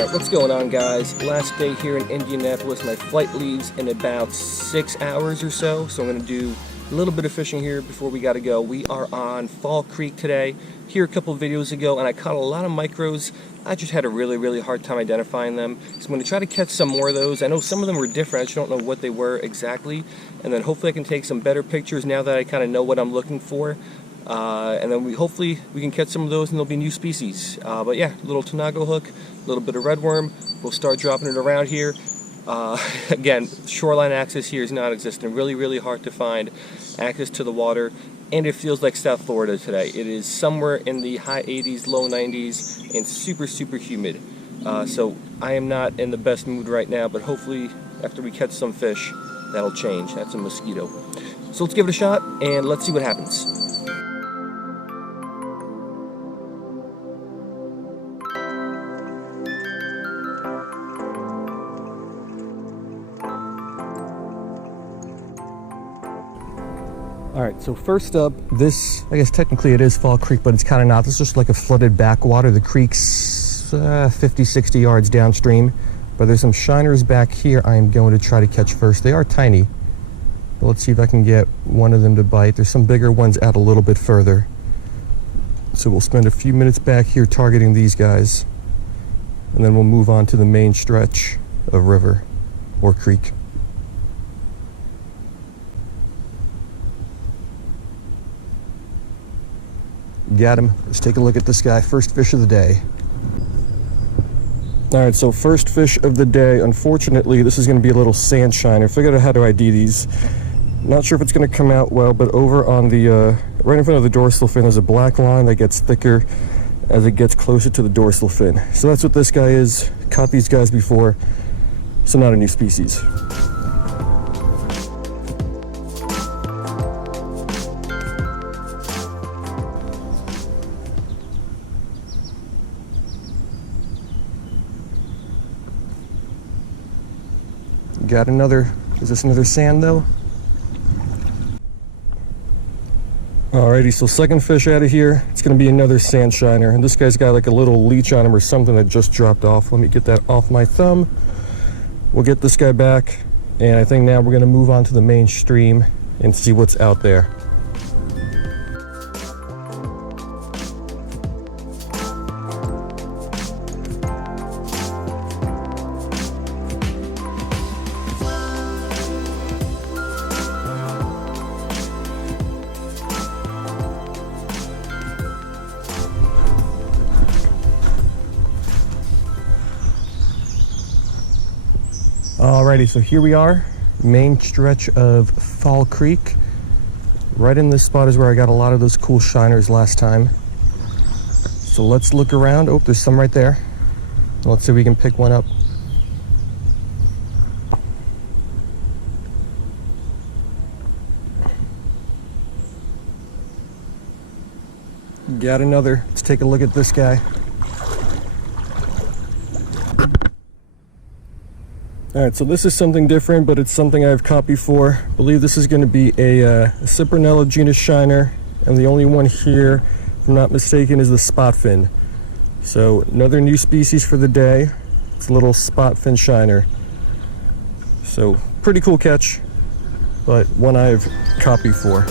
Alright, what's going on, guys? Last day here in Indianapolis. My flight leaves in about 6 hours or so, so I'm going to do a little bit of fishing here before we got to go. We are on Fall Creek today. Here a couple videos ago, and I caught a lot of micros. I just had a really hard time identifying them. So I'm going to try to catch some more of those. I know some of them were different. I just don't know what they were exactly. And then hopefully I can take some better pictures now that I kind of know what I'm looking for. And then hopefully we can catch some of those and there'll be new species. But yeah, little Tanago hook, a little bit of redworm. We'll start dropping it around here. Again, shoreline access here is non-existent. Really hard to find access to the water. And it feels like South Florida today. It is somewhere in the high 80s, low 90s, and super humid. So I am not in the best mood right now, but hopefully after we catch some fish, that'll change. That's a mosquito. So let's give it a shot and let's see what happens. Alright, so first up, this, I guess technically it is Fall Creek, but it's kind of not. This is just like a flooded backwater. The creek's 50, 60 yards downstream. But there's some shiners back here I am going to try to catch first. They are tiny, but let's see if I can get one of them to bite. There's some bigger ones out a little bit further. So we'll spend a few minutes back here targeting these guys, and then we'll move on to the main stretch of river or creek. Got him. Let's take a look at this guy. First fish of the day. Alright, so first fish of the day. Unfortunately, this is going to be a little sand shiner. Figured out how to ID these. Not sure if it's going to come out well, but over on the, right in front of the dorsal fin, there's a black line that gets thicker as it gets closer to the dorsal fin. So that's what this guy is. Caught these guys before, so not a new species. Got another, is this another sand though? Alrighty, so second fish out of here. It's gonna be another sand shiner. And this guy's got like a little leech on him or something that just dropped off. Let me get that off my thumb. We'll get this guy back. And I think now we're gonna move on to the main stream and see what's out there. Alrighty, so here we are, main stretch of Fall Creek. Right in this spot is where I got a lot of those cool shiners last time. So let's look around. Oh, there's some right there. Let's see if we can pick one up. Got another. Let's take a look at this guy. Alright, so this is something different, but it's something I've caught before. I believe this is going to be a Cyprinella genus shiner, and the only one here, if I'm not mistaken, is the spotfin. So another new species for the day. It's a little spotfin shiner. So pretty cool catch, but one I've caught before.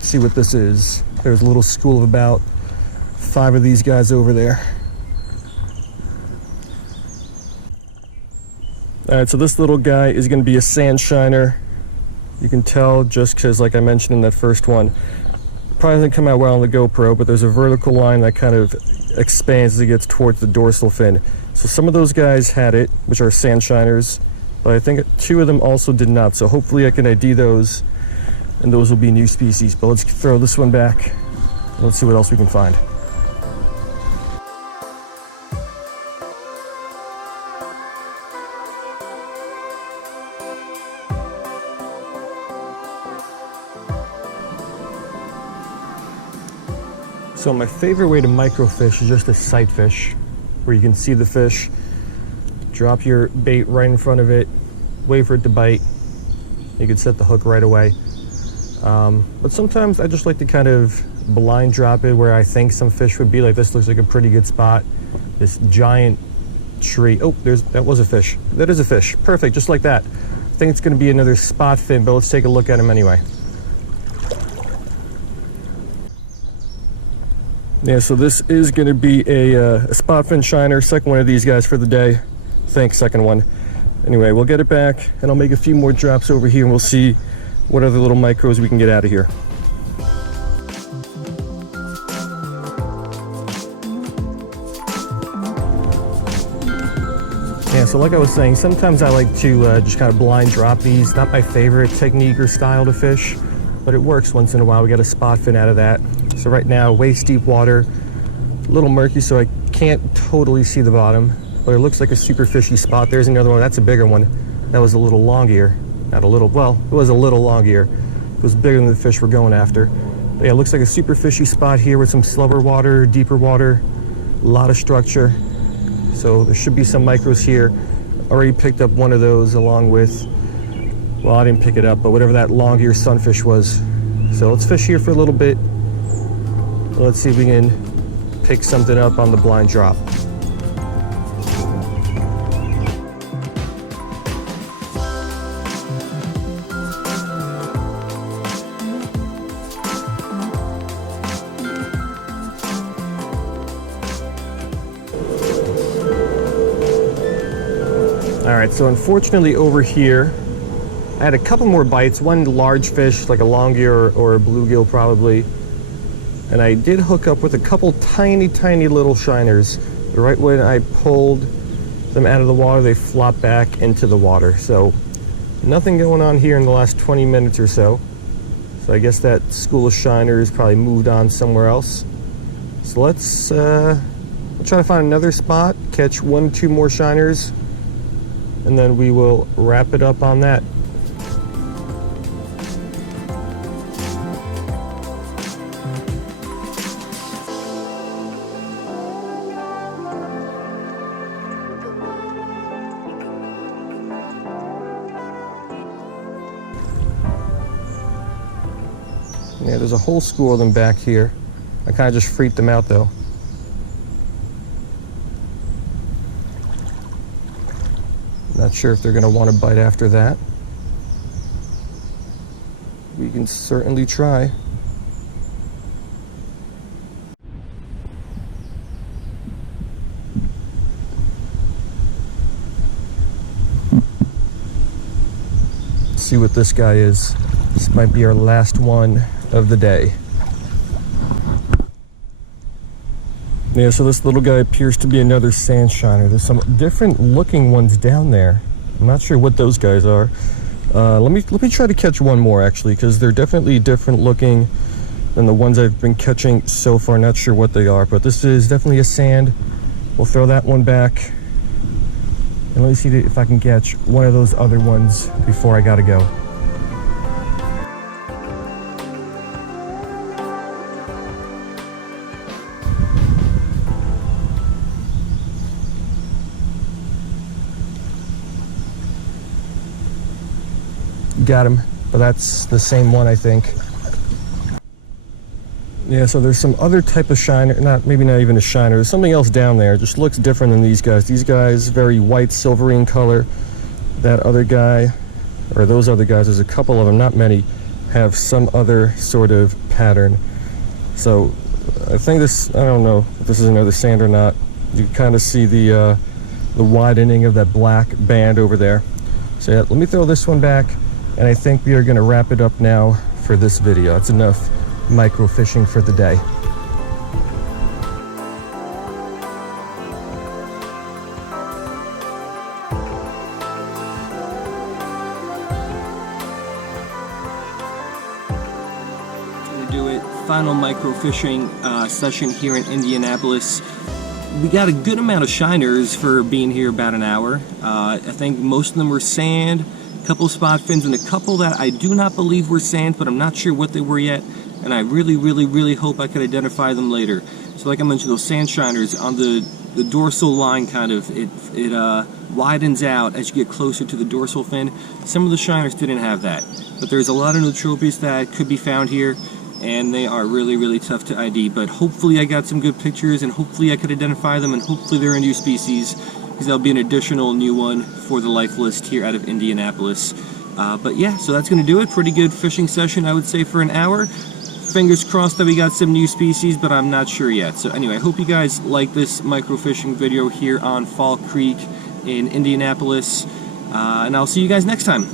See what this is. There's a little school of about 5 of these guys over there. Alright, so this little guy is going to be a sand shiner. You can tell just because, like I mentioned in that first one, probably doesn't come out well on the GoPro, but there's a vertical line that kind of expands as it gets towards the dorsal fin. So some of those guys had it, which are sand shiners, but I think 2 of them also did not. So hopefully I can ID those, and those will be new species. But let's throw this one back and let's see what else we can find. So my favorite way to microfish is just a sight fish, where you can see the fish, drop your bait right in front of it, wait for it to bite. You could set the hook right away. But sometimes I just like to kind of blind drop it where I think some fish would be. Like this looks like a pretty good spot. This giant tree. Oh, that was a fish. That is a fish. Perfect, just like that. I think it's going to be another spot fin, but let's take a look at him anyway. Yeah, so this is going to be a spot fin shiner, second one of these guys for the day. Thanks, second one. Anyway, we'll get it back, and I'll make a few more drops over here, and we'll see what other little micros we can get out of here. Yeah, so like I was saying, sometimes I like to just kind of blind drop these. Not my favorite technique or style to fish, but it works once in a while. We got a spot fin out of that. So right now, waist deep water, a little murky, so I can't totally see the bottom, but it looks like a super fishy spot. There's another one. That's a bigger one. That was a little long ear. Not a little, well, it was a little long ear. It was bigger than the fish we're going after. But yeah, it looks like a super fishy spot here with some slower water, deeper water, a lot of structure. So there should be some micros here. Already picked up one of those along with, well, I didn't pick it up, but whatever that long ear sunfish was. So let's fish here for a little bit. Let's see if we can pick something up on the blind drop. All right, so unfortunately over here, I had a couple more bites, one large fish, like a long ear or a bluegill probably. And I did hook up with a couple tiny, tiny little shiners. Right when I pulled them out of the water, they flopped back into the water. So nothing going on here in the last 20 minutes or so. So I guess that school of shiners probably moved on somewhere else. So let's we'll try to find another spot, catch 1 or 2 more shiners, and then we will wrap it up on that. Yeah, there's a whole school of them back here. I kind of just freaked them out though. Not sure if they're going to want to bite after that. We can certainly try. Let's see what this guy is. This might be our last one of the day. Yeah, so this little guy appears to be another sand shiner. There's some different looking ones down there. I'm not sure what those guys are. Let me try to catch one more actually, because they're definitely different looking than the ones I've been catching so far. Not sure what they are, but this is definitely a sand. We'll throw that one back. And let me see if I can catch one of those other ones before I gotta go. Got him, but that's the same one, I think. Yeah, so there's some other type of shiner, maybe not even a shiner, there's something else down there. It just looks different than these guys. These guys, very white, silvery in color. That other guy, or those other guys, there's a couple of them, not many, have some other sort of pattern. So I think this, I don't know if this is another sand or not. You can kind of see the widening of that black band over there. So yeah, let me throw this one back. And I think we are going to wrap it up now for this video. That's enough microfishing for the day. We're going to do it. Final microfishing session here in Indianapolis. We got a good amount of shiners for being here about an hour. I think most of them were sand. Couple spot fins and a couple that I do not believe were sand, but I'm not sure what they were yet. And and I really hope I could identify them later. So like I mentioned, those sand shiners on the dorsal line, kind of, it widens out as you get closer to the dorsal fin. Some of the shiners didn't have that, but there's a lot of notropis that could be found here, and they are really tough to ID. But hopefully I got some good pictures, and hopefully I could identify them, and hopefully they're a new species, because that'll be an additional new one for the life list here out of Indianapolis. But yeah, so that's going to do it. Pretty good fishing session, I would say, for an hour. Fingers crossed that we got some new species, but I'm not sure yet. So anyway, I hope you guys like this microfishing video here on Fall Creek in Indianapolis, and I'll see you guys next time.